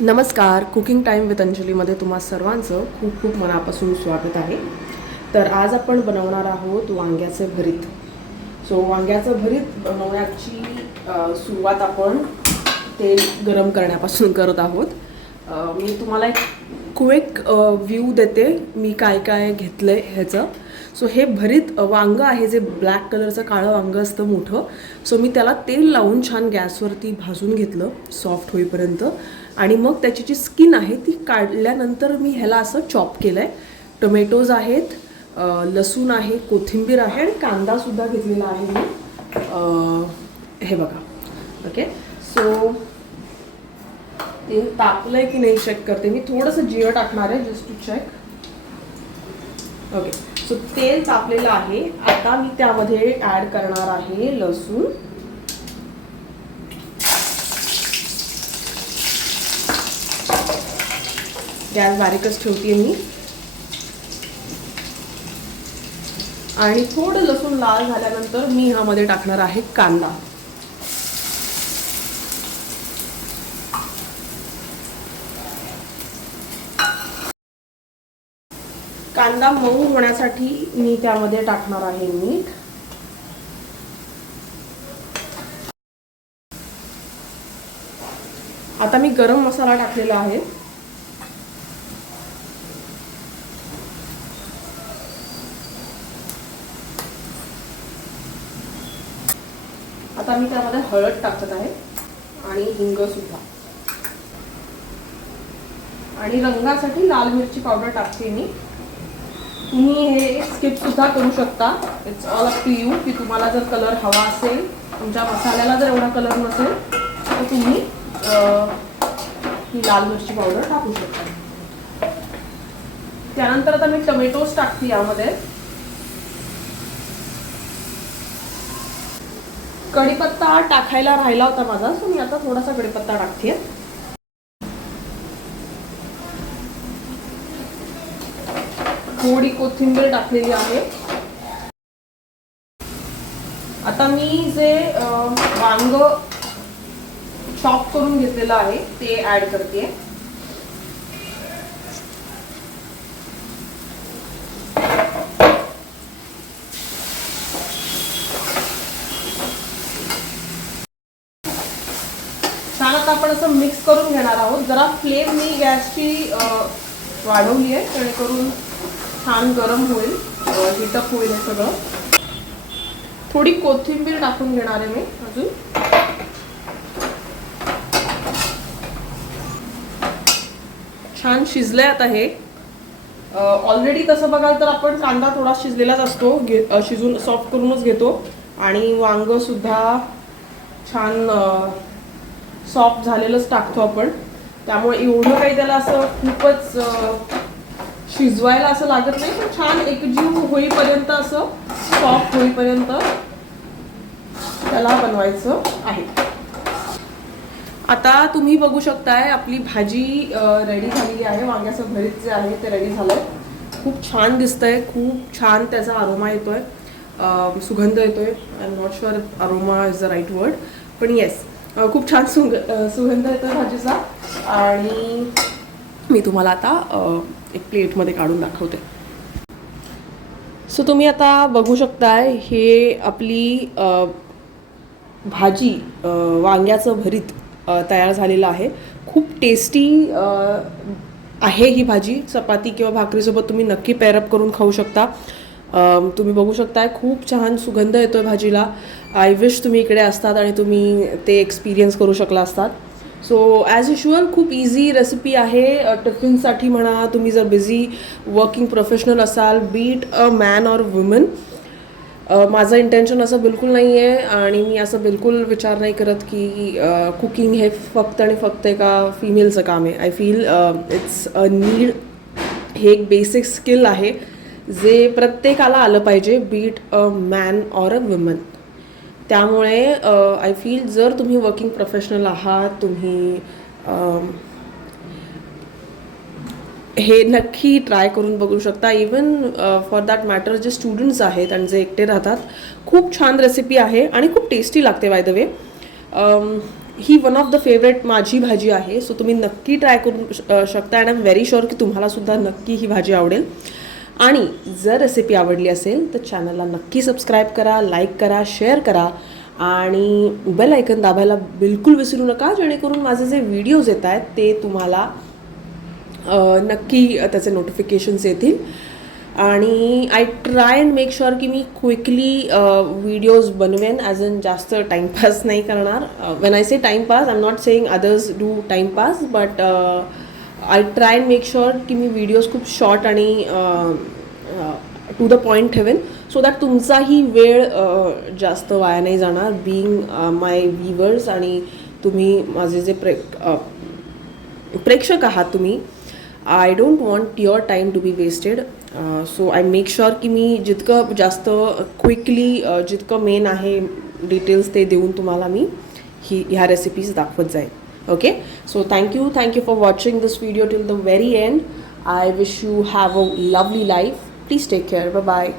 नमस्कार. Cooking time with अंजलीमध्ये तुम्हा सर्वांचं खूप खूप मनापासून स्वागत आहे. तर आज आपण बनवणार आहोत वांग्याचे भरीत. वांग्याचं भरीत बनवण्याची सुरुवात आपण तेल गरम करण्यापासून करत आहोत. मी तुम्हाला एक क्विक व्ह्यू देते मी काय काय घेतलं आहे ह्याचं. हे भरीत वांग आहे, जे ब्लॅक कलरचं काळं वांग असतं मोठं. मी त्याला तेल लावून छान गॅसवरती भाजून घेतलं सॉफ्ट होईपर्यंत, आणि मग त्याची जी स्किन आहे ती काढल्यानंतर मी ह्याला असं चॉप केलं आहे. टोमॅटोज आहेत, लसूण आहे, कोथिंबीर आहे आणि कांदासुद्धा घेतलेला आहे मी. हे बघा. ओके. ते तापलं आहे की नाही चेक करते मी. थोडंसं जिरं टाकणार आहे जस्ट टू चेक. ओके. तेल तापलेलं आहे. आता मी त्यामध्ये ॲड करणार आहे लसूण. गॅस बारीकच ठेवते मी. आणि थोडं लसूण लाल झाल्यानंतर मी ह्यामध्ये टाकणार आहे कांदा. कांदा मऊ होण्यासाठी मी त्यामध्ये टाकणार आहे मीठ. आता मी गरम मसाला टाकलेला आहे. आता मी त्यामध्ये हळद टाकत आहे आणि हिंग सुद्धा, आणि रंगासाठी लाल मिरची पावडर टाकते मी. तुम्ही हे स्किप सुद्धा करू शकता. It's all up to you की तुम्हाला जर कलर हवा असेल, तुमच्या मसाल्याला जर एवढा कलर नसेल तर तुम्ही ही लाल मिरची पावडर टाकू शकता. त्यानंतर आता मी टोमॅटोज टाकते यामध्ये. कढीपत्ता टाकायला राहिला होता माझा, मी आता थोडासा कढीपत्ता टाकते. थोडी कोथिंबीर टाकलेली आहे. आता मी जे वांग चॉप करून घेतलेलं आहे ते ऍड करते. छान आता आपण असं मिक्स करून घेणार आहोत. जरा फ्लेम मी गॅसची वाढवली आहे जेणेकरून छान गरम होईल, हिटअप होईल हे सगळं. थोडी कोथिंबीर टाकून घेणार आहे मी अजून. छान शिजलंय आता हे. ऑलरेडी तसं बघाल तर आपण कांदा थोडा शिजलेलाच असतो, शिजून सॉफ्ट करूनच घेतो, आणि वांग सुद्धा छान सॉफ्ट झालेलंच टाकतो आपण. त्यामुळे एवढं काही त्याला असं खूपच शिजवायला असं लागत नाही, पण छान एकजीव होईपर्यंत, असं सॉफ्ट होईपर्यंत त्याला बनवायचं आहे. आता तुम्ही बघू शकताय आपली भाजी रेडी झालेली आहे. वांग्याचं भरीत जे आहे ते रेडी झालंय. खूप छान दिसतंय, खूप छान त्याचा अरोमा येतोय, सुगंध येतोय. I am not sure aroma is the right word, पण येस, खूप छान सुगंध येतोय भाजीचा. आणि मी तुम्हाला आता एक प्लेटमध्ये काढून दाखवते. तुम्ही आता बघू शकताय हे आपली भाजी, वांग्याचं भरीत तयार झालेलं आहे. खूप टेस्टी आहे ही भाजी. चपाती किंवा भाकरीसोबत तुम्ही नक्की पेअरअप करून खाऊ शकता. तुम्ही बघू शकताय खूप छान सुगंध येतोय भाजीला. आय विश तुम्ही इकडे असतात आणि तुम्ही ते एक्सपिरियन्स करू शकला असतात. ॲज युजुअल खूप इझी रेसिपी आहे. टिफिनसाठी म्हणा, तुम्ही जर बिझी वर्किंग प्रोफेशनल असाल, be it a man or woman. माझं इंटेन्शन असं बिलकुल नाही आहे, आणि मी असं बिलकुल विचार नाही करत की कुकिंग हे फक्त आणि फक्त एका फिमेलचं काम आहे. I feel it's a need. हे एक बेसिक स्किल आहे जे प्रत्येकाला आलं पाहिजे, be it a man or a woman. त्यामुळे आय फील जर तुम्ही वर्किंग प्रोफेशनल आहात, तुम्ही हे नक्की ट्राय करून बघू शकता. इवन फॉर दॅट मॅटर जे स्टुडंट्स आहेत आणि जे एकटे राहतात, खूप छान रेसिपी आहे आणि खूप टेस्टी लागते by the way. He one of the favourite माझी भाजी आहे. सो तुम्ही नक्की ट्राय करू शकता and I am very sure की तुम्हालासुद्धा नक्की ही भाजी आवडेल. आणि जर रेसिपी आवडली असेल तर चॅनलला नक्की सबस्क्राईब करा, लाईक करा, शेअर करा आणि बेल आयकन दाबायला बिलकुल विसरू नका, जेणेकरून माझे जे व्हिडिओज येत आहेत ते तुम्हाला नक्की त्याचे नोटिफिकेशन्स येतील. आणि I try and make sure की मी क्विकली व्हिडिओज बनवेन, ॲज इन जास्त टाईमपास नाही करणार. When I say timepass I am not saying others do timepass, but I try and make sure की मी व्हिडिओज खूप शॉर्ट आणि टू द पॉईंट ठेवेन, सो दॅट तुमचाही वेळ जास्त वाया नाही जाणार. बिईंग माय व्ह्युअर्स आणि तुम्ही माझे जे प्रेक्षक आहात तुम्ही, I don't want your time to be wasted. So I make sure की मी जितकं जास्त क्विकली जितकं मेन आहे डिटेल्स ते देऊन तुम्हाला मी ह्या रेसिपीज दाखवत जाईल. Okay, so thank you for watching this video till the very end. I wish you have a lovely life. Please take care. Bye-bye.